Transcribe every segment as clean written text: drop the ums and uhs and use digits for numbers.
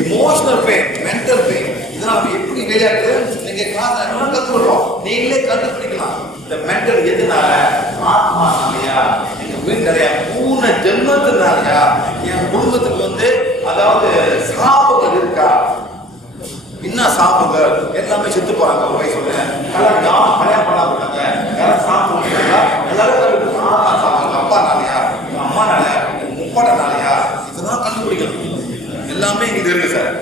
Emotional pain, mental pain, இதெல்லாம் எப்படி வெளியாகுது? நீங்க கிளாஸ் என்ன கத்துக்கிறோம், நீங்களே கண்டுபிடிக்கலாம். இந்த மென்டல் எதுனால? ஆத்மானாலயா, எங்க வீட்டுலயா, பூன ஜென்மத்தினாலயா, என் குடும்பத்துக்கு வந்து அதாவது சாபங்கள் இருக்கா? என்ன சாபங்கள்? எல்லாமே செத்து போறாங்க. ஒரு வயசு கல்யாணம் பண்ண போறாங்க, யாரும் சாப்பிடுறாங்க, எல்லாரும் சாப்பிடுறாங்க. அப்பானாலயா, அம்மானாலயா, முப்பாட்டனாலயா, இதெல்லாம் கண்டுபிடிக்கணும். எல்லாமே இங்க இருக்கு சார்.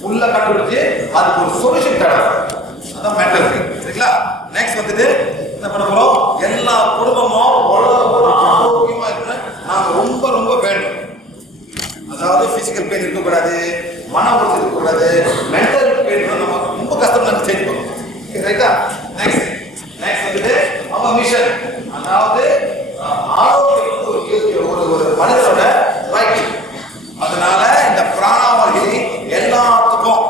ஃபுல்லா கண்டுபிடிச்சு அதுக்கு ஒரு சொல்யூஷன் தேவை. அதான் மென்டல் பெயின். சரிங்களா? நெக்ஸ்ட் வந்துட்டு என்ன பண்ண போறோம்? எல்லா குடும்பமும் ஆரோக்கியமா இருக்கு. நாங்க ரொம்ப ரொம்ப வேண்டும். அதாவது பிசிக்கல் பெயின் இருக்கக்கூடாது, மன உறுதி இருக்கக்கூடாது, மென்டல் பெயின் நம்ம ரொம்ப கஷ்டம் நாங்கள் சேஞ்ச் பண்ணுவோம். ரைட்டா? நெக்ஸ்ட் வந்துட்டு அவங்க மிஷன், அதாவது ஆரோக்கியம் ஒரு மனிதனோட ரைட். அதனால இந்த பிராணாவளி எல்லாத்துக்கும்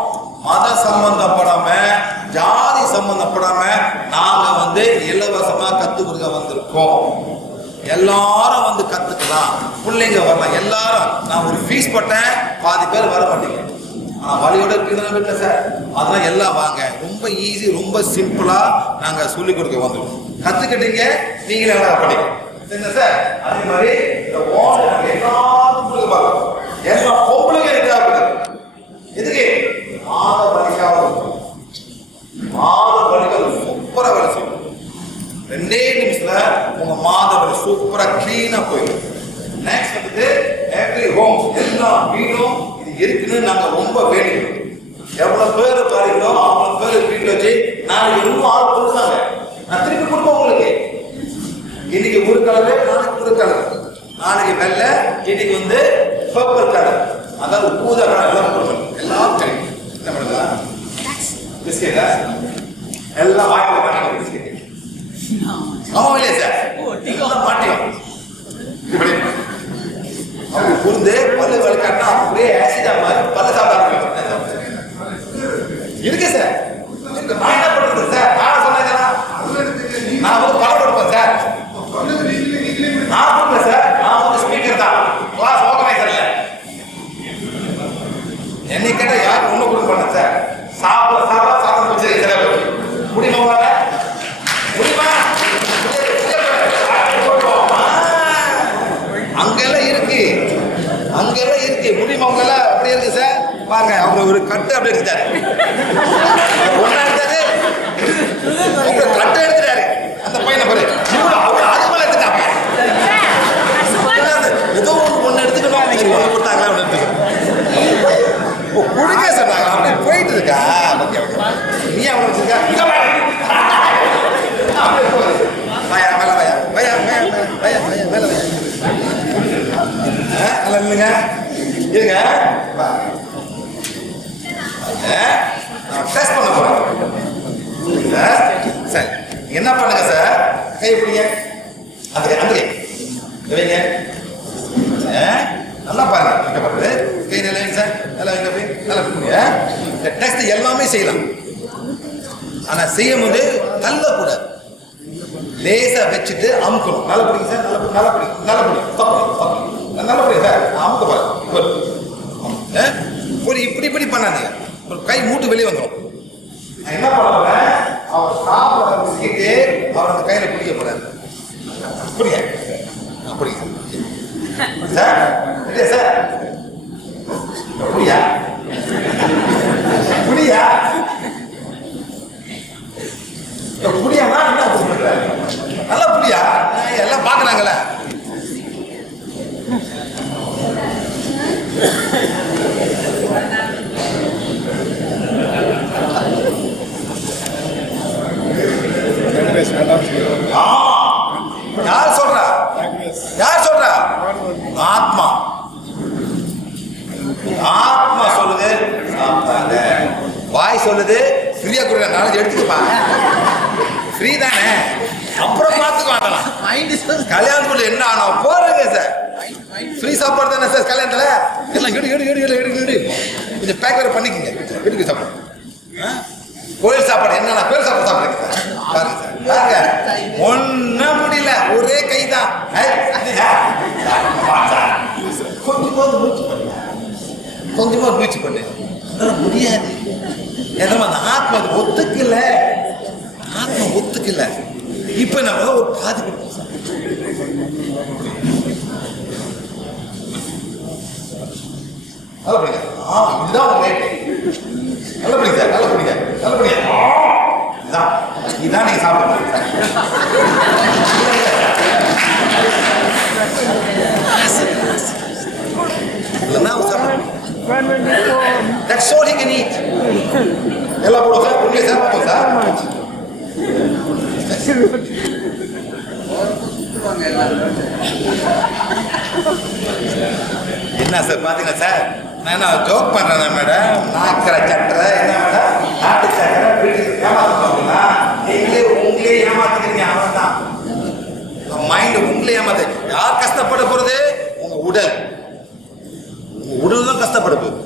மத சம்பந்தப்படாம, ஜாதி சம்பந்தப்படாம நாங்க வந்து இலவசமா கத்து கொடுக்க வந்திருக்கோம். எல்லாரும் வந்து கத்துக்கலாம், பிள்ளைங்க வரலாம். எல்லாரும் நான் ஒரு ஃபீஸ் போட்டேன், பாதி பேர் வர மாட்டீங்க. ஆனா வழியோட இருக்குதுன்னு சார், அதெல்லாம் எல்லாம் வாங்க. ரொம்ப ஈஸி, ரொம்ப சிம்பிளா நாங்க சொல்லிக் கொடுக்க வந்திருக்கோம். கத்துக்கிட்டீங்க, நீங்களே நல்லா படிங்க. சரிங்க சார்? அதே மாதிரி இந்த வார்டு எல்லாத்துக்கும் பார்க்கணும். எல்லா பொம்பளைங்க இருக்காது. எதுக்கு? மாத வலிக்காக, மாத வலிகள் சூப்பரா வேலை செய்யும். 2 நிமிஷத்துல உங்க மாத வலி சூப்பரா கிளீனா போயிடும். நெக்ஸ்ட் வந்து எவ்ரி ஹோம், எல்லா வீடும் இது இருக்குன்னு நாங்க ரொம்ப வேண்டிக்கிறோம். எவ்வளவு பேர் பாருங்களோ அவ்வளவு பேர் வீட்டுல வச்சு நான் இன்னும் ஆள் கொடுத்தாங்க. நான் திருப்பி கொடுப்போம் உங்களுக்கு. இன்னைக்கு ஒரு கலரு, நாளைக்கு ஒரு கலர், நாளைக்கு வெள்ளை, இன்னைக்கு வந்து பர்பிள் கலர், அதாவது ஊதா கலர் எல்லாம் கொடுக்கணும். எல்லாம் கிடைக்கும். என்ன பண்ணுங்க? பிஸ்கெட்டா எல்லாம் வாய்ப்பு மாட்டிக்கணும். பிஸ்கெட் ஆமா இல்லையா சார்? மாட்டிக்கும். இப்படி அவங்க புரிந்து பல்லு வலிக்காட்டினா அப்படியே ஆசிடா மாதிரி பல்ல சாப்பிட இருக்கு சார். நான் என்ன பண்றது சார்? நான் சொன்னேன், நான் வந்து பழம் கொடுப்பேன் சார். நான் கொடுப்பேன் சார். நான் வந்து ஸ்பீக்கர் தான், கிளாஸ் ஆர்கனைசர் இல்லை. என்னை கேட்ட யாரும் ஒண்ணு கொடுக்க மாட்டேன் சார். சாப்பிட வச்சிருக்கேன் சார். முடியுமா? முடியுமா? அங்கெல்லாம் இருக்கு, அங்கெல்லாம் இருக்கு. முடியுமா? அவங்கெல்லாம் அப்படியே இருக்கு சார். பாருங்க, அவங்க ஒரு கட்டு அப்படி எடுத்துட்டாரு. ஒன்னா எடுத்தாரு, கட்டு எடுத்துட்டாரு. அந்த பையனை பாரு, அது மேல எடுத்துட்டாங்க. ஏதோ ஒண்ணு எடுத்துக்கணும் கொடுத்தாங்களா, ஒண்ணு எடுத்துக்கணும். குடிக்க சொன்னாங்க, அப்படியே போயிட்டு இருக்கா. நீ அவனை வச்சிருக்கா? இல்லைங்க இருங்க, டெஸ்ட் பண்ண போறேன். சரி, என்ன பண்ணுங்க சார்? கை பிடிங்க, அந்த கை வைங்க. நல்லா பாருங்க, பாருங்க கை நல்லா சார். நல்லா வைங்க, நல்லா பிடிங்க. இந்த டெஸ்ட் எல்லாமே செய்யலாம். ஆனா செய்யும் போது தள்ளக்கூடாது, லேசா வச்சுட்டு அமுக்கணும். நல்லா பிடிங்க சார். நல்லா பிடிக்கும், நல்லா பிடிக்கும். நல்லா பிடிக்கும் சார். அமுக்க பாருங்க. ஒரு இப்படி பண்ணாதீங்க, ஒரு கை மூட்டு வெளியே வந்துடும். என்ன பண்ண போறேன்? அவர் சாப்பிட பிடிக்கிட்டு அவர் அந்த கையில பிடிக்க போறாரு. புரியுங்க? புரியுங்க சார்? இல்லையா சார்? புரியா? புரியா? புரியாமா? என்ன பண்ற? நல்லா புரியா? எல்லாம் பாக்குறாங்கல்ல. யார் சொல்றா? யார் சொல்றா? ஆத்மா. ஆத்மா சொல்லுது சாப்பிட்டாங்க. வாய் சொல்லுது ஃப்ரீயா கொடுக்க, நாளைக்கு எடுத்துக்கப்பா, ஃப்ரீ தானே, அப்புறம் பார்த்துக்குவாங்கலாம். கல்யாணத்துல என்ன ஆனா போறீங்க சார், ஃப்ரீ சாப்பாடு தானே சார் கல்யாணத்துல. எல்லாம் எடு கொஞ்சம் பேக் வேற பண்ணிக்கங்க, வீட்டுக்கு சாப்பிடும். கோயில் சாப்பாடு என்னன்னா கோயில் சாப்பாடு சாப்பிடுங்க பாருங்க சார். பாருங்க ஒன்னும் முடியல, ஒரே கை தான். கொஞ்சமா முயற்சி பண்ணு. முடியாது. ஏன்னா அந்த ஆத்மா அது ஒத்துக்கல, ஆத்மா ஒத்துக்கல. இப்ப நம்ம ஒரு பாதி நல்லா படிங்க. இதுதான் உங்க ரேட்டு. நல்லா படிங்க சார், நல்லா படிங்க, நல்லா படிங்க. இதான் நீங்க சாப்பிடுங்க. That's all he can eat. எல்லாம் போடுவோம் சார், உண்மையை சார் போடுவோம் சார். என்ன சார் பாத்தீங்களா சார், நான் ஜோக் பண்றேன் மேடம். நாக்கிற சட்டரை என்ன மேடம், நாட்டு சக்கரை ஏமாத்துறீங்களா? நீங்களே உங்களே ஏமாத்துக்கிறீங்க. அவன் தான் மைண்ட் உங்களே ஏமாத்து. யார் கஷ்டப்பட போறது? உங்க உடல். உங்க உடல் தான் கஷ்டப்பட போகுது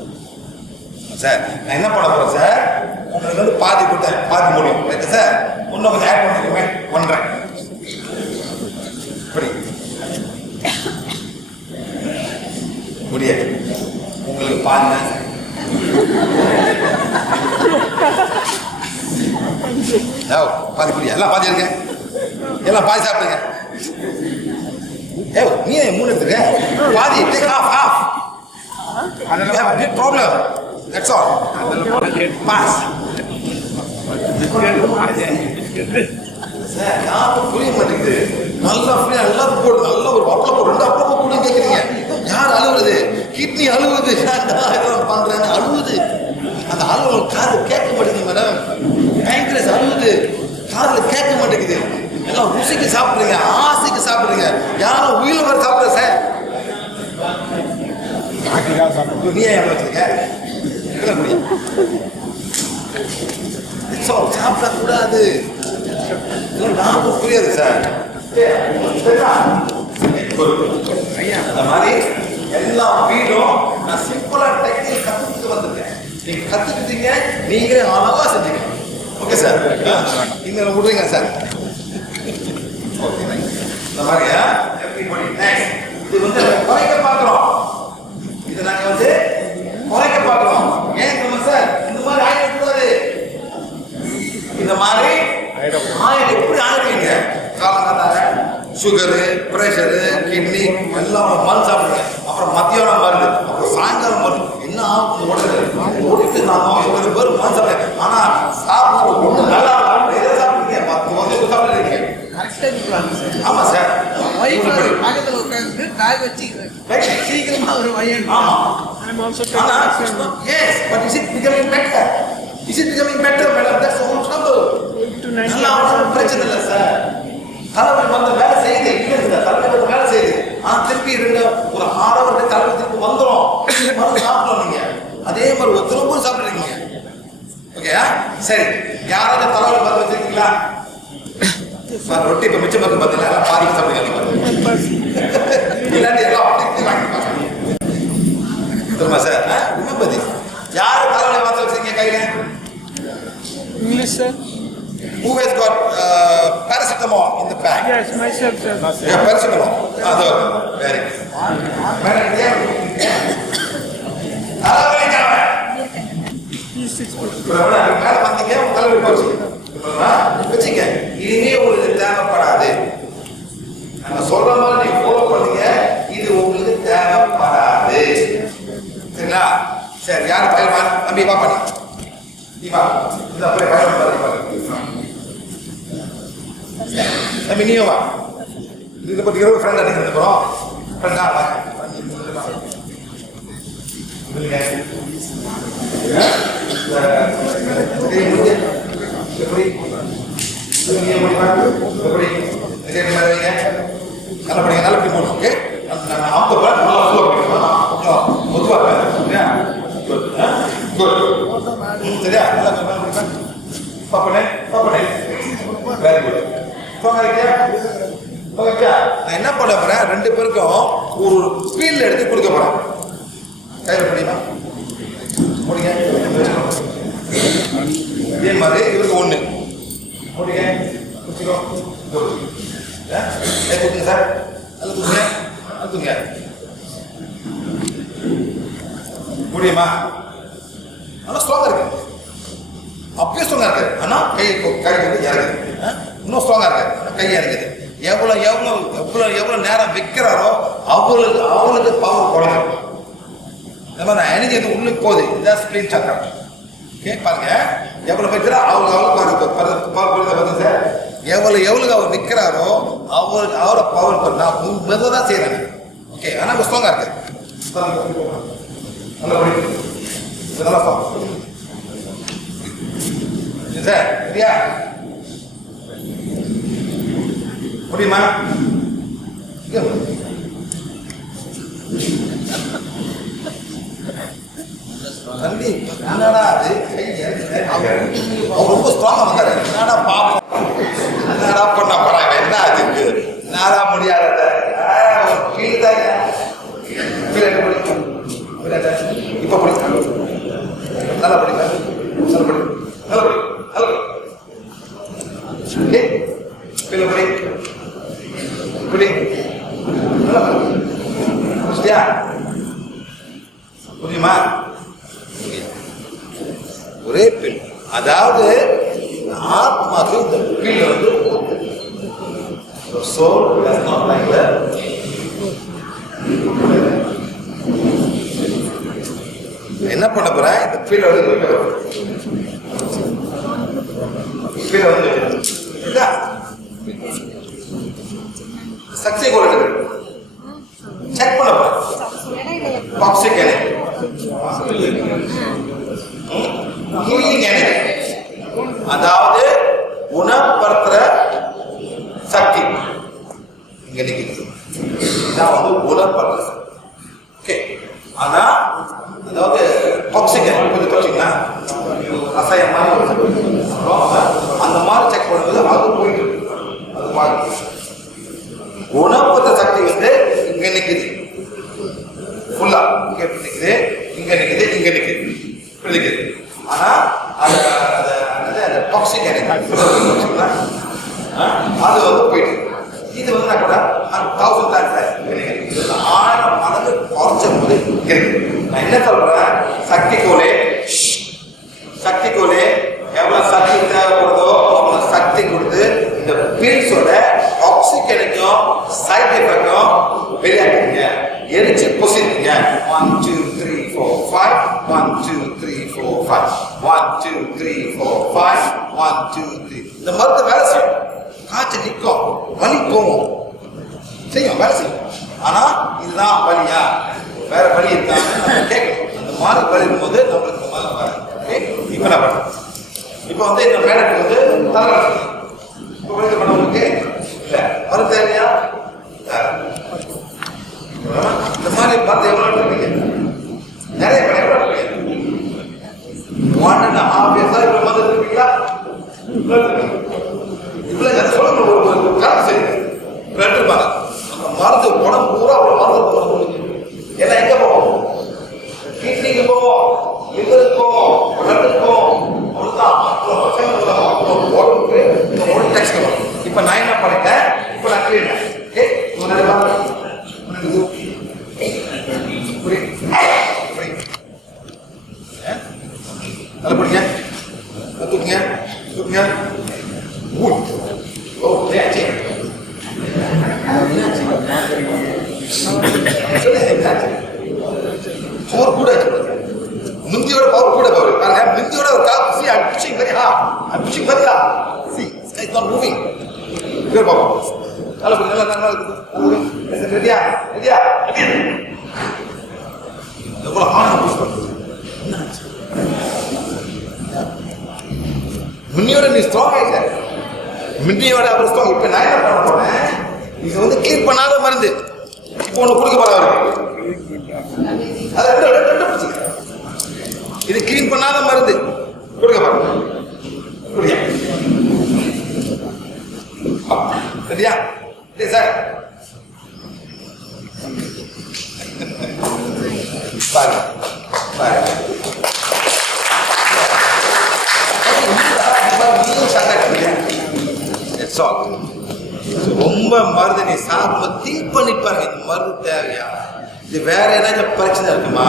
சார். நான் என்ன பண்ண போறேன் சார், உங்களுக்கு வந்து பாதி கொடுத்தேன், பாதி முடியும் ரைட்டு சார். இன்னும் கொஞ்சம் ஆட் பண்ணிருக்கேன், பண்றேன். இப்படி முடியாது, உங்களுக்கு பாதி தான். பாதி குடியா, எல்லாம் பாதி இருக்க, எல்லாம் பாதி சாப்பிடுங்க. நீ 3 எடுத்துக்க, பாதி take off off. You have a big problem. That's all. Pass. Sir யாரும் புரிய மாட்டேங்குது. நல்லா ஃப்ரீயா எல்லாரும் போடு, நல்லா ஒரு அப்பளம் போடு, 2 அப்பளம் போடுன்னு கேட்குறீங்க. யார் அழுவுறது? கிட்னி அழுவுது, பண்றேன்னு அழுவுது. அந்த அழுவ காது கேட்க மாட்டேங்குது மேடம். பேங்க்ரஸ் அழுவுது, காதில் கேட்க மாட்டேங்குது. எல்லாம் ருசிக்கு சாப்பிடுறீங்க, ஆசைக்கு சாப்பிடுறீங்க. யாரும் உயிர் வர சாப்பிடுற சார். நீ ஏன் வச்சிருக்க? சாப்பிடக்கூடாது, புரியாது சார். அந்த மாதிரி எல்லா வீடும் நான் சிம்பிளா டெக்னிக் கத்துக்கிட்டு வந்திருக்கேன். நீங்க கத்துக்கிட்டீங்க, நீங்களே அழகா செஞ்சீங்க. ஓகே சார், இங்க விடுறீங்க சார். ஓகே, இந்த மாதிரியா எவ்ரிபடி நெக்ஸ்ட். இது வந்து குறைக்க பார்க்கிறோம், இதை நாங்க வந்து குறைக்க பார்க்கிறோம். ஏன் சார் இந்த மாதிரி ஆயிடக்கூடாது? இந்த மாதிரி எப்படி ஆயிடுவீங்க? காலங்காத்தால சுகரு, பிரஷரு, கிட்னி எல்லாம் மருந்து சாப்பிடுங்க. அப்புறம் மத்தியானம் மருந்து, அப்புறம் சாயங்காலம் மருந்து. என்ன ஆகும் உடலுக்கு? நான் 20 பேர் மருந்து சாப்பிடுறேன். ஆனா சாப்பிட்டு ஒண்ணு நல்லா எதை சாப்பிடுறீங்க? 10 வருஷம் சாப்பிடுறீங்க. ஆமா சார், பக்கத்துல உட்காந்து காய் வச்சு சீக்கிரமா ஒரு வயன். ஆமா, yes, but is it becoming better? Is it becoming better, madam? That's the whole trouble. நல்லா பிரச்சனை இல்லை சார். தலைவலி வந்து வேலை செய்யுது, இல்லை சார், தலைவலி வந்து வேலை செய்யுது. ஆனால் திருப்பி ஒரு 6 hour தலைவலி திருப்பி வந்துடும், மருந்து சாப்பிடணும். நீங்க அதே மாதிரி ஒரு திரும்ப சாப்பிடுறீங்க. ஓகேயா? சரி, யாராவது தலைவலி பார்த்து வச்சிருக்கீங்களா? ரொட்டி இப்போ மிச்சம் பார்த்து பார்த்தீங்களா? எல்லாம் பாதிக்கு சாப்பிடுங்க. இல்லாட்டி எல்லாம் தெரியுமா சார்? Remember this. யார் தலைவலி பார்த்து வச்சிருக்கீங்க கையில? English, sir. Who has got paracetamol in the bag? Yes, myself, sir. Yeah, paracetamol. Very good. Madam, வச்சுக்க, இனிமே உங்களுக்கு தேவைப்படாது. நம்ம சொல்ற மாதிரி நீங்க ஃபாலோ பண்ணீங்க, இது உங்களுக்கு தேவைப்படாது. சரிங்களா? சரி, யாரு பயில்வான்? தம்பி வா பண்ணி, நீ வா. இந்த அப்படியே பயில்வான் தம்பி, நீயும் வா. இதை பற்றி 20 ஃப்ரெண்ட் அடிக்கிறது போகிறோம். ஃப்ரெண்டா வா. எப்படி நல்லா படிங்க, நல்லா படி போடணும். ஓகே, சரியா? நல்லா பாப்பனே பாப்பனே. Very good. நான் என்ன பண்ண போறேன், 2 பேருக்கும் ஒரு ஸ்பீட்ல எடுத்து கொடுக்க போறேன். கையில் முடியுமா? முடிங்க. இதே மாதிரி இவருக்கு 1 முடிங்க. குடிச்சிக்கோ. குடுங்க சார், அழுத்துங்க அழுத்துங்க. முடியுமா? ஆனால் ஸ்ட்ராங்காக இருக்கு, அப்பயே ஸ்ட்ராங்காக இருக்கு. ஆனால் கை வந்து இறங்குது. இன்னும் ஸ்ட்ராங்காக இருக்கு, கை இறங்குது. எவ்வளோ நேரம் வைக்கிறாரோ அவங்களுக்கு பவர் குறைஞ்சிடும். இந்த மாதிரி நான் எனர்ஜி வந்து உள்ளுக்கு போகுது. இதான் ஸ்பிளின் சக்கரம். ஓகே, பாருங்க எவ்வளோ வைக்கிறா அவங்களுக்கு பவர் சார். எவ்வளோக்கு அவர் விற்கிறாரோ அவரை பவர் பண்ணா மெதுவாக தான் செய்யறாங்க. ஓகே, ஆனால் ஸ்ட்ராங்காக இருக்கு. நல்லா சார் சரியா? முடியுமா? தம்பி என்னடா அது ரொம்ப ஸ்ட்ராங்கா வந்தாரு. என்னடா பாப்போம், என்னடா பண்ண போறாங்க, என்ன அதுக்கு என்னடா முடியாத கீழ்தாங்க. இப்ப பிடிக்கும், நல்லா பிடிக்கும், நல்லா பிடிக்கும், நல்லா பிடிக்கும், நல்லா புரியுமா? ஒரே பில். அதாவது ஆத்மாக்கு இந்த பில் வந்து soul does not like that. என்ன பண்ண போற? இந்த பில் வந்து சக்தி கோல் செக் பண்ண போற. டாக்ஸிக் எனர்ஜி, ஹீலிங் எனர்ஜி, அதாவது குணப்படுத்துற சக்தி இங்க நிக்குது. இதான் வந்து குணப்படுத்துற சக்தி. ஓகே, ஆனா அதாவது டாக்ஸிக் எனர்ஜி பார்த்தீங்கன்னா ரசாயன மாதிரி அந்த மாதிரி செக் பண்ணும்போது அது போயிட்டு அது மாதிரி குணப்படுத்த சக்தி வந்து இங்க நிக்குது ஃபுல்லா. இங்க நிக்குது, இங்க நிக்குது, இங்க நிக்குது. ஆனா அந்த டாக்ஸிக் எனர்ஜி அது வந்து போயிட்டு இது வந்து நான் கூட 1000 times 1000 மடங்கு குறைச்ச போது இருக்கு. நான் என்ன சொல்றேன், சக்தி கோலே எவ்வளவு சக்தி தேவைப்படுதோ அவ்வளவு சக்தி கொடுத்து இந்த பில்ஸோட டாக்ஸிக் எனர்ஜியும் சைட் எஃபெக்டும் வெளியாக்குறீங்க, எரிச்சு பொசிட்டீங்க. 1 2 3 4 5 1 2 3 4 5 1 2 3 4 5 1 2 3. இந்த மருந்து வேலை செய்யும், காய்ச்சல் நிற்கும், வலி போகும், செய்யும், வேலை செய்யும். ஆனா இதுதான் வலியா, வேற வலி இருக்கான்னு நம்ம கேட்கணும். அந்த மாதிரி வலி இருக்கும்போது நம்மளுக்கு இந்த மாதிரி வரும். இப்ப என்ன பண்ணுறோம்? இப்போ வந்து இந்த மேடத்துக்கு வந்து தலை இப்போ பண்ணவங்களுக்கு இல்லை மருந்து தேவையா? இந்த மாதிரி பார்த்து எவ்வளோ இருப்பீங்க? நிறைய பேர் எவ்வளோ இருப்பீங்க? 1.5 years இப்போ மருந்து இருப்பீங்களா? இவ்வளோ எதை சொல்ல ஒரு காரணம் சரி ரெண்டு மருந்து உடம்பு பூரா அவ்வளோ மருந்து போகணும். எல்லாம் எங்கே போவோம்? கிட்னிக்கு போவோம், லிவருக்கு போவோம், பிளட்டுக்கு போவோம். உடம்புக்கு ஒரு டெக்ஸ்ட் வரும். இப்போ நான் என்ன பண்ணிட்டேன், இப்போ நான் கிளீன் நல்லபடிங்க தூக்குங்க தூக்குங்க. ஓ சரி பவர் கூட முந்தியோட பவர் கூட பவர் பாருங்க. முந்தியோட ஒரு கால் C I'm pushing very hard. I'm pushing very hard. See, it's not moving. Good baba. நல்லா இருக்குது. ரெடியா எவ்வளோ ஹார்ட் புஷ் பண்ணுறது. முன்னியோட நீ ஸ்ட்ராங் ஆகிட்ட, முன்னியோட அவர் ஸ்ட்ராங். இப்போ நான் என்ன பண்ண போறேன், இது வந்து கிளீன் பண்ணாத மருந்து இப்போ ஒன்று கொடுக்க போற அவருக்கு. அது ரெண்டு பிரச்சனை. இது கிளீன் பண்ணாத மருந்து கொடுக்க போறேன். சரியா சார்? பாருங்க பாருங்க ரொம்ப மருந்து நீ சாப்பிட திங்க் பண்ணி பாருங்க, இந்த மருந்து தேவையா, இது வேற ஏதாச்சும் பிரச்சனை இருக்குமா?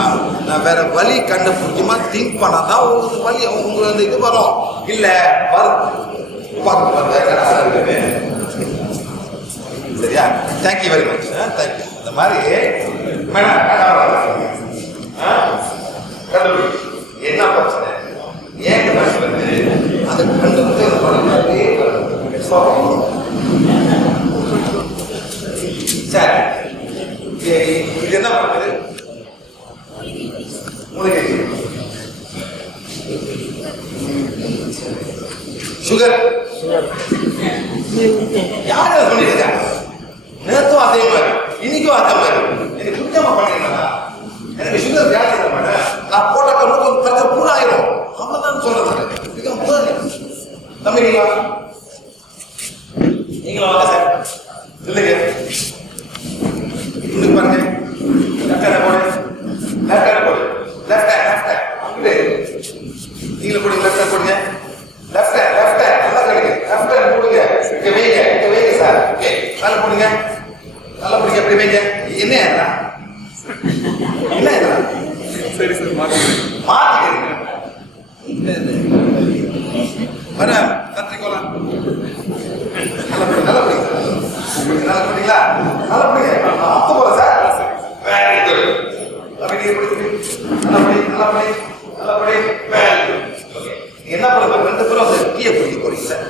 நான் வேற வழி கண்டுபிடிக்குமா திங்க் பண்ணாதான் உங்களுக்கு வழி உங்களுக்கு அந்த இது வரும். இல்ல சரியா? Thank you very much. தேங்க்யூ. இந்த மாதிரி என்ன பிரச்சனை ஏன் பிரச்சனை அதை கண்டுபிடிச்சு சரி இது என்ன பண்ணுது? மூலிகை சுகர் யார் சொல்லிருக்க? நேரத்தும் அதே மாதிரி இன்னைக்கும் அதே மாதிரி எனக்கு புரியாம பண்ணிருக்கா? எனக்கு சுகர் வியாதி மாட்டேன். நான் போட்ட கொஞ்சம் பிரச்சனை பூரா ஆயிரும். அவ்வளவுதான் சொல்றேன். தம்பி நீங்களும் வாங்க சார். இல்லைங்க இன்னும் பாருங்க. லெஃப்ட் ஹேண்ட் போடு. லெஃப்ட் ஹேண்ட் போடு. லெஃப்ட் ஹேண்ட் லெஃப்ட் ஹேண்ட் அப்படியே நீங்களும் போடுங்க. லெஃப்ட் ஹேண்ட் போடுங்க. லெஃப்ட் ஹேண்ட் நல்லா கிடைக்கு. லெஃப்ட் ஹேண்ட் போடுங்க. இங்க வைங்க சார். ஓகே நல்லா போடுங்க. நல்லா போடுங்க. அப்படி வைங்க. என்ன ஏறா என்ன ஏறா? சரி சார் மாத்திக்கிறீங்க. வர கத்திரிக்கோலாம் நல்லா பிடிங்க. நல்லா பிடிங்களா? நல்லா பிடிங்க. அப்போ போல சார். Very good. அப்படி நீங்க பிடிங்க. நல்லா படி. Very good. ஓகே. என்ன பண்ணுங்க? ரெண்டு பேரும் அந்த டீயை குடிக்க போறீங்க சார்.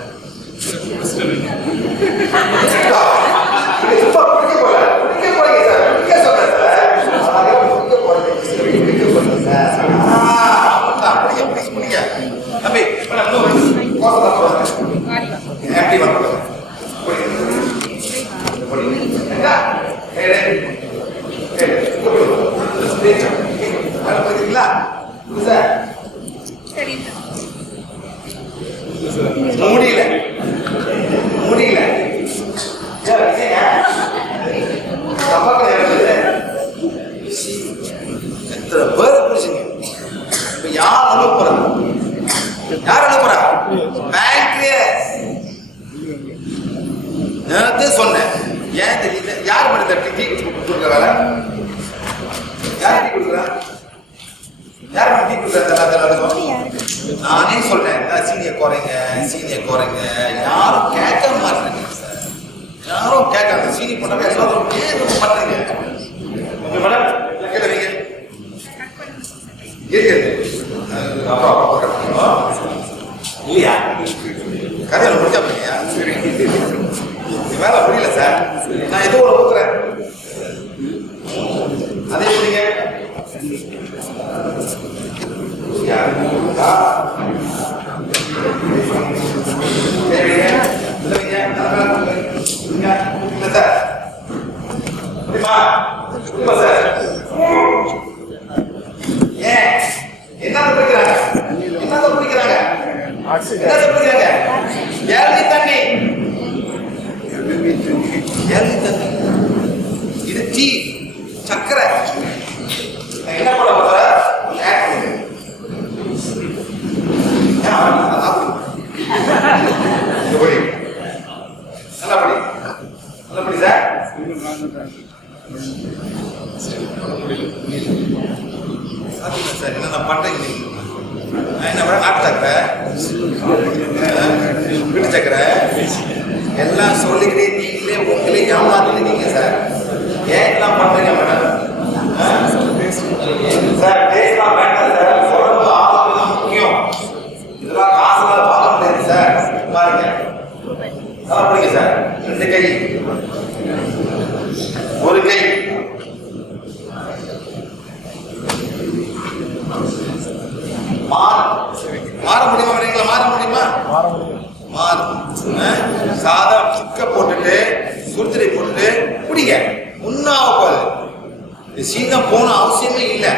சும்மா குடிக்க போறீங்க சார். குடிக்க சொல்றேன் சார். குடிக்க போறீங்க சார். பிடிங்க. தம்பி எப்படி பண்ணுங்க? முடியல எத்தனை பேர் பிடிச்சிங்க? யார் அனுப்புறா? நேரத்தே சொன்னேன். ஏன் தெரியல? யார் பண்ணி டீ கொடுக்குற வேலை? யார் டீ கொடுக்குறா? யார் பண்ணி டீ கொடுக்குறா? நானே சொல்றேன் சீனியர் குறைங்க. யாரும் கேட்க மாட்டேங்க சார். யாரும் கேட்காங்க. சீனி பண்ண ஏன் பண்றீங்க? மேடம் கேட்குறீங்க இல்லையா? கதையில முடிச்சா பண்ணியா? வேலை முடியல சார். நான் ஏதோ ஒரு ஊத்துறேன். அதே முடிங்க. இது டீ சக்கரை. என்ன பண்ண போற? நல்லபடி சார். சார் என்ன பண்றீங்க? என்ன பண்ண? நாட்டு சக்கரை, வீட்டு சக்கரை எல்லாம் சொல்லிக்கிட்டே நீங்களே உங்களே ஏமாத்திருக்கீங்க சார். ஏன் எல்லாம் பண்றீங்க மேடம்? சார் பேசலாம் வேண்டாம் சார். உடம்பு ஆரோக்கியம் தான் முக்கியம். இதெல்லாம் காசுனால பார்க்க முடியாது சார். பாருங்க சாப்பிடுங்க சார். 2 கை, ஒரு கை. மாற முடியுமா? சாதம் சுக்க போட்டுட்டு சுடுதண்ணி போட்டுட்டு குடிங்க. உண்ணாவ போகுது. சீனம் போன அவசியமே இல்லை.